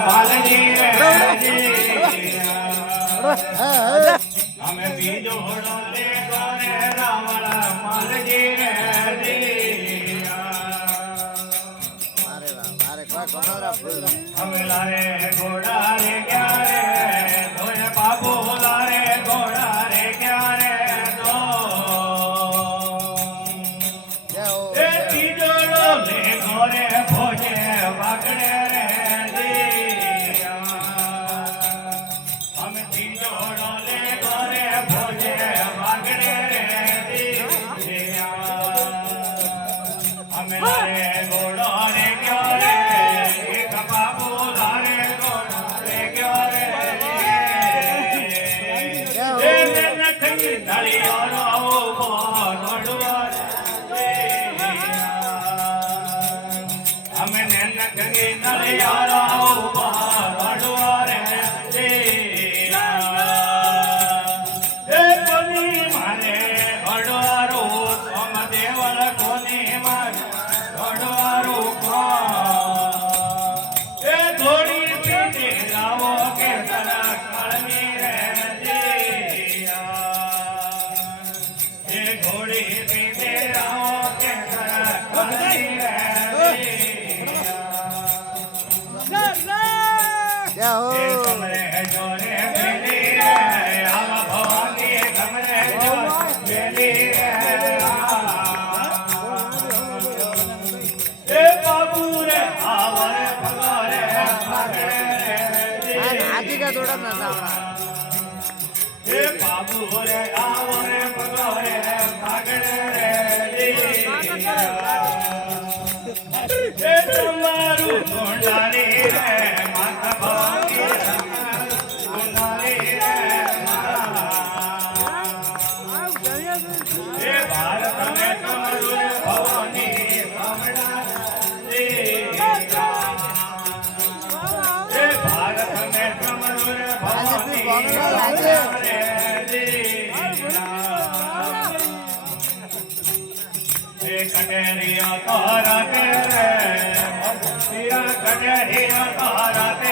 માલજી રે અમે બીજો લે ગોરે રાવણ માલજી રે અમે લારે ઘોડા રે ક્યારે ધોય બાબુ લારે ઘોડા રે ક્યારે દો એ બીજો લે ગોરે ભોજે વાગડે રે અમે બીજો લે ગોરે ભોજે વાગડે રે અમે લારે ઘોડો રે ક્યારે એક બાબુ લારે ઘોડો રે ક્યારે એ નખની નળિયો ઉભો નડવા અમે નખની નળિયો ઉભો નડવા રે એ કોની મારે અડવારો સોમ દેવળ કોની મારે અડવારો એ થોડી પીને લાવો કે તરા કાળની રે એ ઘોડી પીને લાવો કે તરા કાળની રે એ કમરે જોરે બેલી રે આવા ભવાની કમરે જોરે બેલી રે એ બાબુ રે આવરે ભગરે ભાગરે એ બાબુ રે આવરે ભગરે ભાગરે એ તમારું ગોંડારી રે માતા ભવાની ગોંડારી રે એ ભારત મે તમારું ભવાની એ ભારત મે તમારું ભવાની એ કટેરિયા તારા તે રે કટેરિયા તારા તે